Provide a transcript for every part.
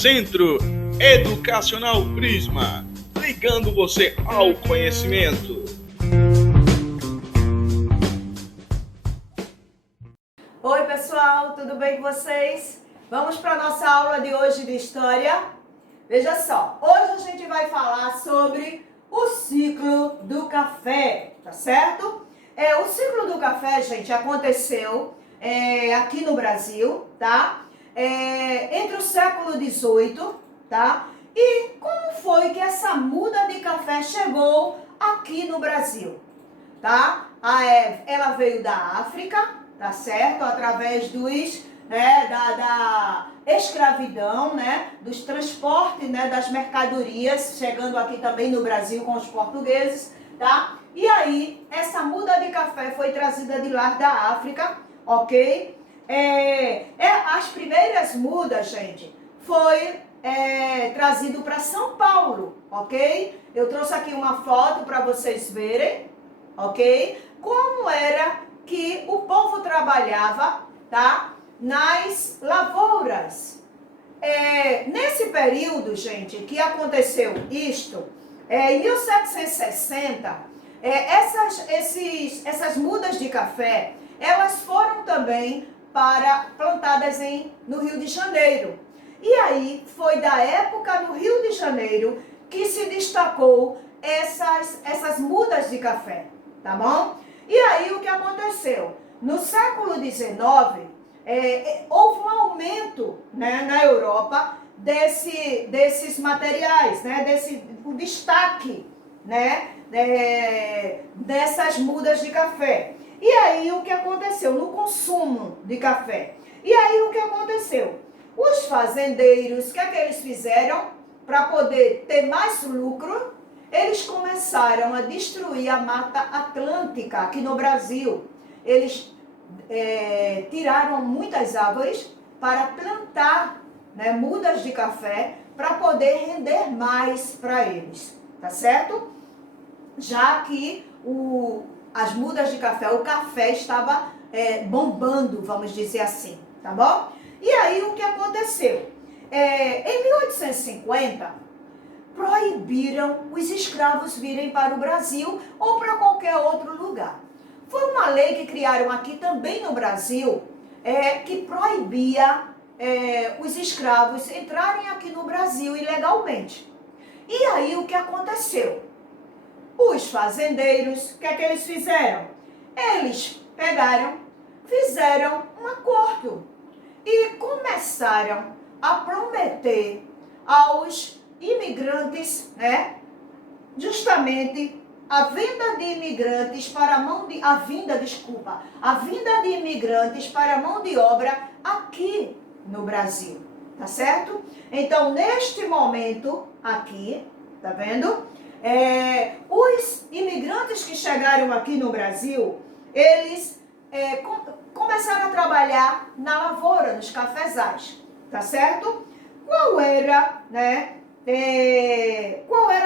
Centro Educacional Prisma, ligando você ao conhecimento. Oi pessoal, tudo bem com vocês? Vamos para a nossa aula de hoje de História. Veja só, hoje a gente vai falar sobre o ciclo do café, tá certo? O ciclo do café, gente, aconteceu aqui no Brasil, tá? Entre o século XVIII, tá? E como foi que essa muda de café chegou aqui no Brasil, tá? Ela veio da África, tá certo? Através da escravidão, né? Dos transportes, né? Das mercadorias, chegando aqui também no Brasil com os portugueses, tá? E aí, essa muda de café foi trazida de lá da África, ok? As primeiras mudas, gente, foi trazido para São Paulo, ok? Eu trouxe aqui uma foto para vocês verem, ok? Como era que o povo trabalhava, tá? Nas lavouras. Nesse período, gente, que aconteceu isto, em 1760, essas mudas de café, elas foram também plantadas no Rio de Janeiro. E aí, foi da época no Rio de Janeiro que se destacou essas mudas de café, tá bom? E aí, o que aconteceu? No século XIX, houve um aumento, né, na Europa desses materiais, né, o destaque, né, dessas mudas de café. E aí, o que aconteceu? No consumo de café. E aí, o que aconteceu? Os fazendeiros, o que é que eles fizeram para poder ter mais lucro? Eles começaram a destruir a Mata Atlântica aqui no Brasil. Eles tiraram muitas árvores para plantar, né, mudas de café para poder render mais para eles, tá certo? Já que as mudas de café, o café estava bombando, vamos dizer assim, tá bom? E aí o que aconteceu? Em 1850, proibiram os escravos virem para o Brasil ou para qualquer outro lugar. Foi uma lei que criaram aqui também no Brasil, que proibia os escravos entrarem aqui no Brasil ilegalmente. E aí o que aconteceu? Os fazendeiros, o que é que eles fizeram? Eles fizeram um acordo e começaram a prometer aos imigrantes, né, justamente a vinda de imigrantes para a vinda de imigrantes para a mão de obra aqui no Brasil, tá certo? Então, neste momento aqui, tá vendo? Os imigrantes que chegaram aqui no Brasil, eles começaram a trabalhar na lavoura, nos cafezais, tá certo? Qual era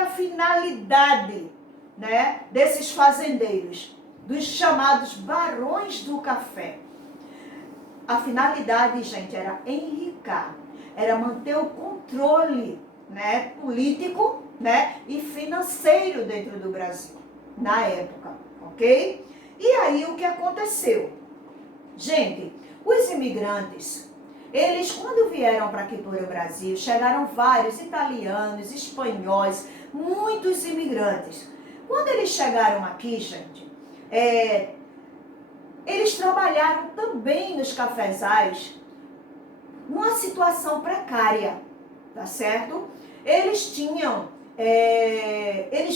a finalidade, né, desses fazendeiros, dos chamados barões do café? A finalidade, gente, era enricar, era manter o controle, né, político, né, e financeiro dentro do Brasil, na época, ok? E aí o que aconteceu? Gente, os imigrantes, eles quando vieram para aqui para o Brasil, chegaram vários italianos, espanhóis, muitos imigrantes. Quando eles chegaram aqui, gente, eles trabalharam também nos cafezais numa situação precária, tá certo? Eles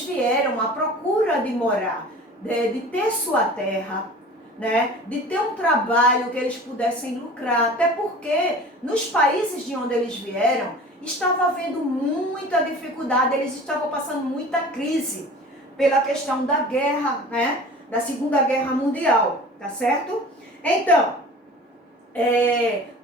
vieram à procura de morar, de ter sua terra, né? De ter um trabalho que eles pudessem lucrar, até porque nos países de onde eles vieram estava havendo muita dificuldade, eles estavam passando muita crise pela questão da guerra, né? Da Segunda Guerra Mundial, tá certo? Então,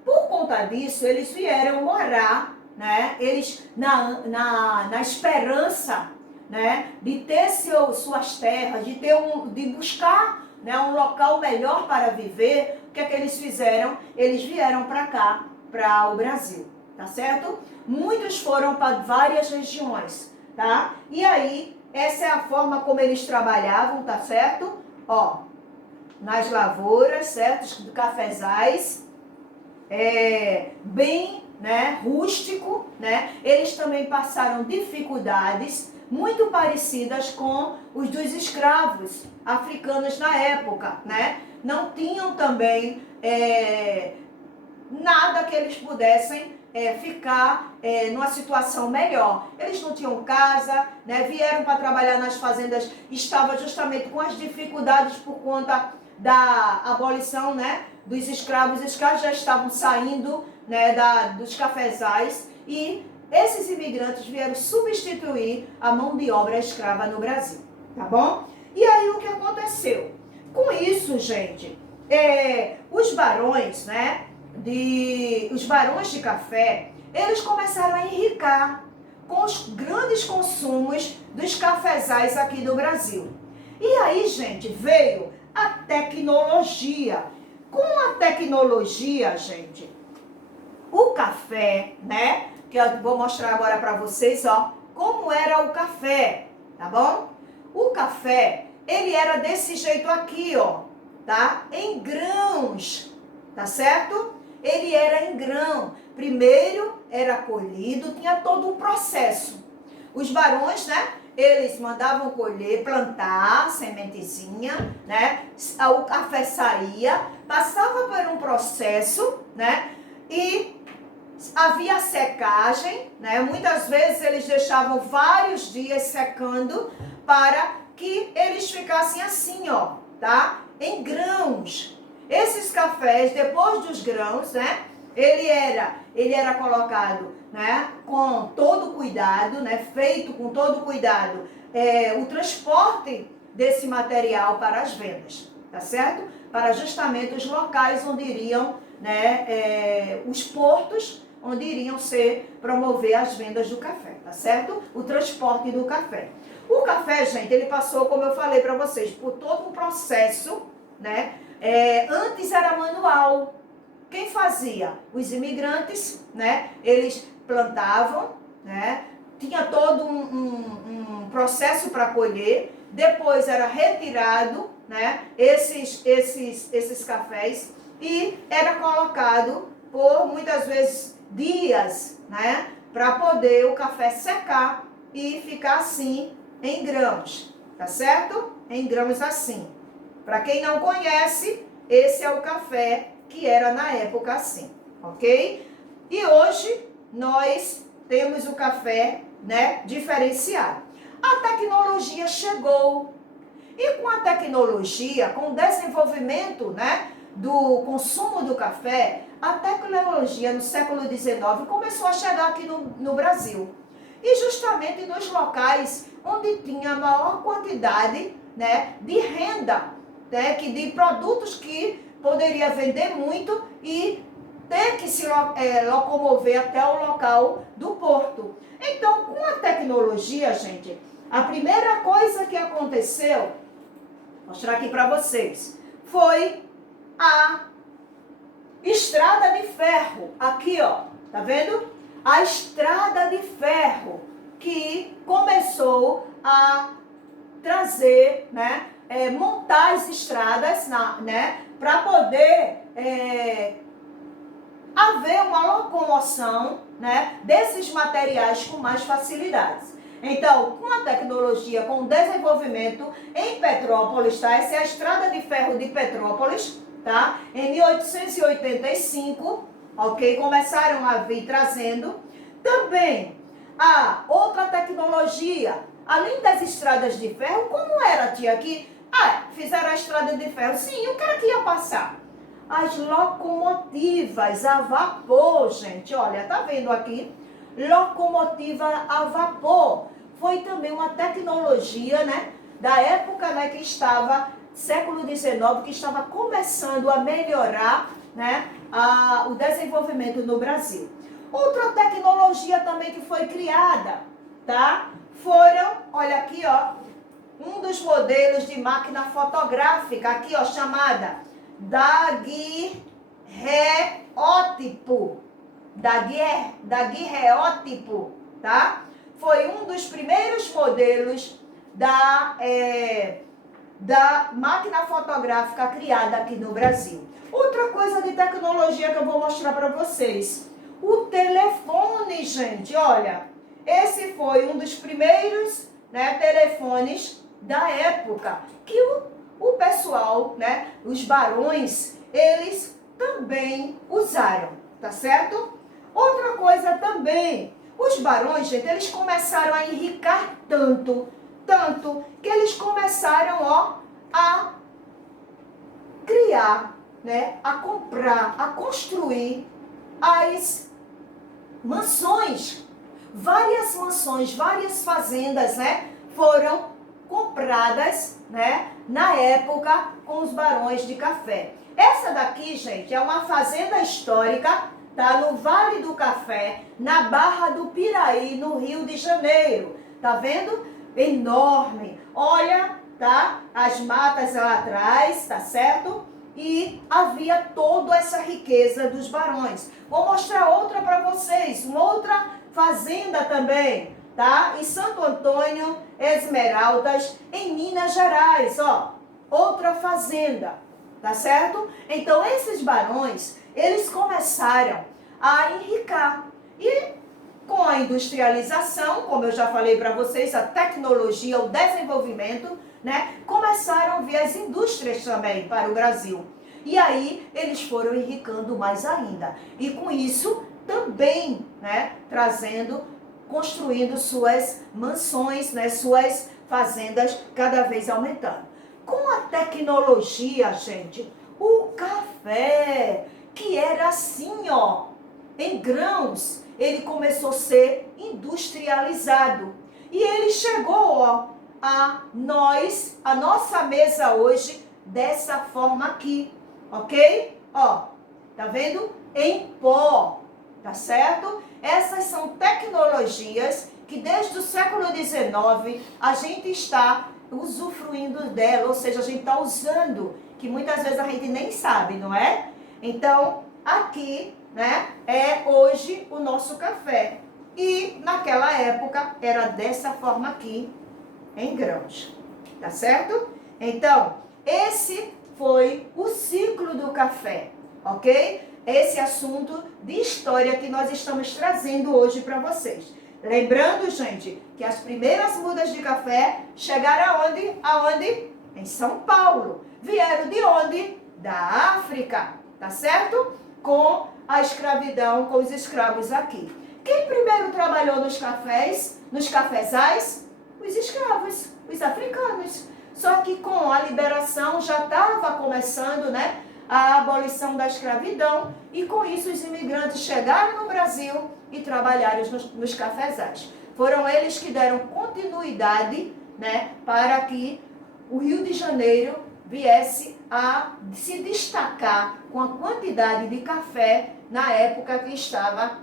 por conta disso, eles vieram morar, né? Eles na esperança, né? De ter suas terras, de buscar, né, um local melhor para viver. O que é que eles fizeram? Eles vieram para cá, para o Brasil, tá certo? Muitos foram para várias regiões, tá? E aí, essa é a forma como eles trabalhavam, tá certo? Ó, nas lavouras, certo? Cafezais, bem, né, rústico, né? Eles também passaram dificuldades muito parecidas com os dos escravos africanos na época, né? Não tinham também nada que eles pudessem ficar numa situação melhor. Eles não tinham casa, né? Vieram para trabalhar nas fazendas, estavam justamente com as dificuldades por conta da abolição, né, dos escravos. Os escravos já estavam saindo, né, dos cafezais, e esses imigrantes vieram substituir a mão de obra escrava no Brasil, tá bom? E aí o que aconteceu? Com isso, gente, os barões, né, os barões de café, eles começaram a enricar com os grandes consumos dos cafezais aqui do Brasil. E aí, gente, veio a tecnologia. Com a tecnologia, gente, o café, né, que eu vou mostrar agora para vocês, ó, como era o café, tá bom? O café, ele era desse jeito aqui, ó, tá? Em grãos, tá certo? Ele era em grão. Primeiro era colhido, tinha todo um processo. Os barões, né, eles mandavam colher, plantar sementezinha, né? O café saía, passava por um processo, né? E havia secagem, né? Muitas vezes eles deixavam vários dias secando para que eles ficassem assim, ó, tá? Em grãos. Esses cafés, depois dos grãos, né? Ele era colocado, né, com todo cuidado, né, feito com todo cuidado, o transporte desse material para as vendas, tá certo? Para justamente os locais onde iriam, né, os portos onde iriam promover as vendas do café, tá certo? O transporte do café. O café, gente, ele passou, como eu falei para vocês, por todo um processo, né? Antes era manual. Quem fazia? Os imigrantes, né? Eles plantavam, né? Tinha todo um processo para colher. Depois era retirado, né, esses cafés, e era colocado por muitas vezes dias, né, para poder o café secar e ficar assim em grãos, tá certo? Em grãos assim. Para quem não conhece, esse é o café que era na época assim, ok? E hoje nós temos o café, né, diferenciado. A tecnologia chegou, e com a tecnologia, com o desenvolvimento, né, do consumo do café, a tecnologia no século XIX começou a chegar aqui no Brasil. E justamente nos locais onde tinha a maior quantidade, né, de renda, né, de produtos que poderia vender muito e ter que se locomover até o local do porto. Então, com a tecnologia, gente, a primeira coisa que aconteceu, vou mostrar aqui para vocês, foi a estrada de ferro. Aqui, ó, tá vendo? A estrada de ferro que começou a trazer, né, montar as estradas, né, para poder haver uma locomoção, né, desses materiais com mais facilidades. Então, com a tecnologia, com o desenvolvimento em Petrópolis, tá? Essa é a estrada de ferro de Petrópolis, tá? Em 1885, ok? Começaram a vir trazendo. Também a outra tecnologia, além das estradas de ferro, como era, tia, aqui? Fizeram a estrada de ferro. Sim, o cara que ia passar? As locomotivas a vapor, gente. Olha, tá vendo aqui? Locomotiva a vapor. Foi também uma tecnologia, né, da época, né, que estava, século XIX, que estava começando a melhorar, né, o desenvolvimento no Brasil. Outra tecnologia também que foi criada, tá? Olha aqui, ó, um dos modelos de máquina fotográfica, aqui, ó, chamada daguerreótipo. daguerreótipo, tá? Foi um dos primeiros modelos da máquina fotográfica criada aqui no Brasil. Outra coisa de tecnologia que eu vou mostrar para vocês. O telefone, gente, olha. Esse foi um dos primeiros, né, telefones da época. Que o pessoal, né, os barões, eles também usaram, tá certo? Outra coisa também. Os barões, gente, eles começaram a enricar tanto, que eles começaram, ó, a criar, né, a comprar, a construir as mansões. Várias mansões, várias fazendas, né, foram compradas, né, na época com os barões de café. Essa daqui, gente, é uma fazenda histórica, tá, no Vale do Café, na Barra do Piraí, no Rio de Janeiro. Tá vendo? Enorme. Olha, tá? As matas lá atrás, tá certo? E havia toda essa riqueza dos barões. Vou mostrar outra para vocês, uma outra fazenda também, tá? Em Santo Antônio, Esmeraldas, em Minas Gerais, ó. Outra fazenda, tá certo? Então, esses barões, eles começaram a enricar. E com a industrialização, como eu já falei para vocês, a tecnologia, o desenvolvimento, né, começaram a vir as indústrias também para o Brasil. E aí eles foram enricando mais ainda. E com isso também, né, construindo suas mansões, né, suas fazendas cada vez aumentando. Com a tecnologia, gente, o café, que era assim, ó, em grãos, ele começou a ser industrializado. E ele chegou, ó, a nossa mesa hoje, dessa forma aqui, ok? Ó, tá vendo? Em pó, tá certo? Essas são tecnologias que desde o século XIX a gente está usufruindo dela, ou seja, a gente está usando, que muitas vezes a gente nem sabe, não é? Então, aqui, né, é hoje o nosso café. E naquela época era dessa forma aqui, em grãos, tá certo? Então, esse foi o ciclo do café, ok? Esse assunto de história que nós estamos trazendo hoje para vocês. Lembrando, gente, que as primeiras mudas de café chegaram aonde? Aonde? Em São Paulo. Vieram de onde? Da África, tá certo? Com a escravidão, com os escravos aqui. Quem primeiro trabalhou nos cafés, nos cafezais? Os escravos, os africanos. Só que com a liberação já estava começando, né, a abolição da escravidão, e com isso os imigrantes chegaram no Brasil e trabalharam nos cafezais. Foram eles que deram continuidade, né, para que o Rio de Janeiro viesse a se destacar com a quantidade de café na época que estava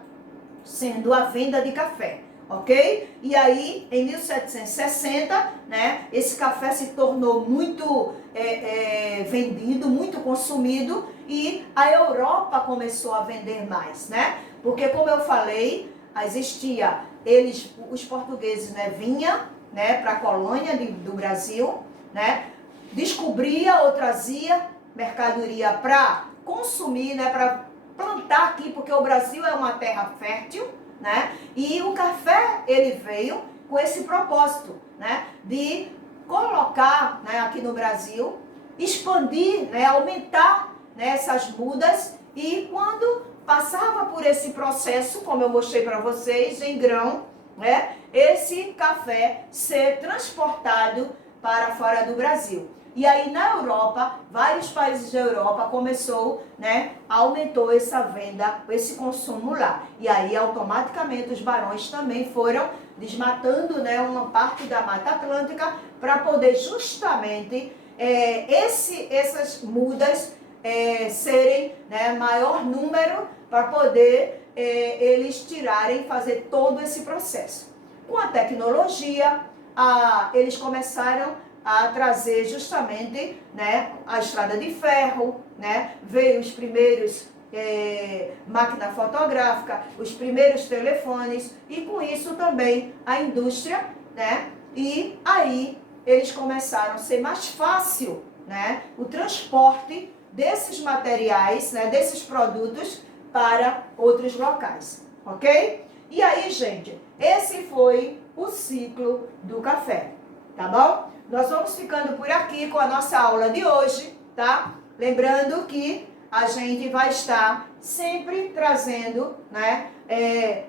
sendo a venda de café, ok? E aí, em 1760, né, esse café se tornou muito vendido, muito consumido, e a Europa começou a vender mais, né? Porque, como eu falei, os portugueses, né, vinham, né, para a colônia do Brasil, né, descobria ou trazia mercadoria para consumir, né, para plantar aqui, porque o Brasil é uma terra fértil, né? E o café, ele veio com esse propósito, né, de colocar, né, aqui no Brasil, expandir, né, aumentar, né, essas mudas, e quando passava por esse processo, como eu mostrei para vocês, em grão, né, esse café ser transportado para fora do Brasil. E aí na Europa, vários países da Europa começou, né, aumentou essa venda, esse consumo lá. E aí automaticamente os barões também foram desmatando, né, uma parte da Mata Atlântica para poder justamente essas mudas serem, né, maior número, para poder eles fazer todo esse processo. Com a tecnologia, eles começaram a trazer justamente, né, a estrada de ferro, né, veio os primeiros máquina fotográfica, os primeiros telefones e com isso também a indústria, né? E aí eles começaram a ser mais fácil, né? O transporte desses materiais, né? Desses produtos para outros locais, ok? E aí, gente, esse foi o ciclo do café, tá bom? Nós vamos ficando por aqui com a nossa aula de hoje, tá? Lembrando que a gente vai estar sempre trazendo, né,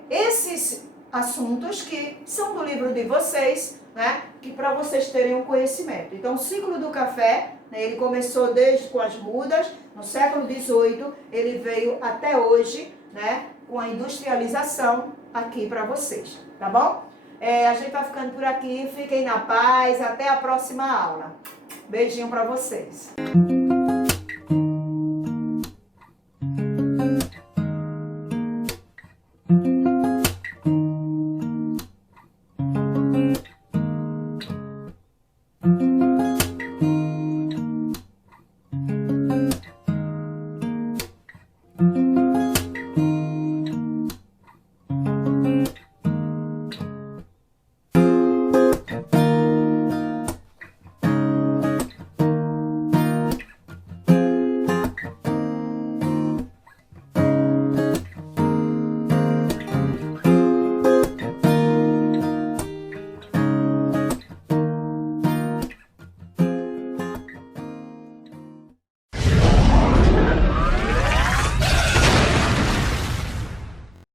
esses assuntos que são do livro de vocês, né, que para vocês terem um conhecimento. Então, o ciclo do café, né, ele começou desde com as mudas, no século XVIII, ele veio até hoje, né, com a industrialização aqui para vocês, tá bom? A gente vai ficando por aqui, fiquem na paz, até a próxima aula. Beijinho para vocês.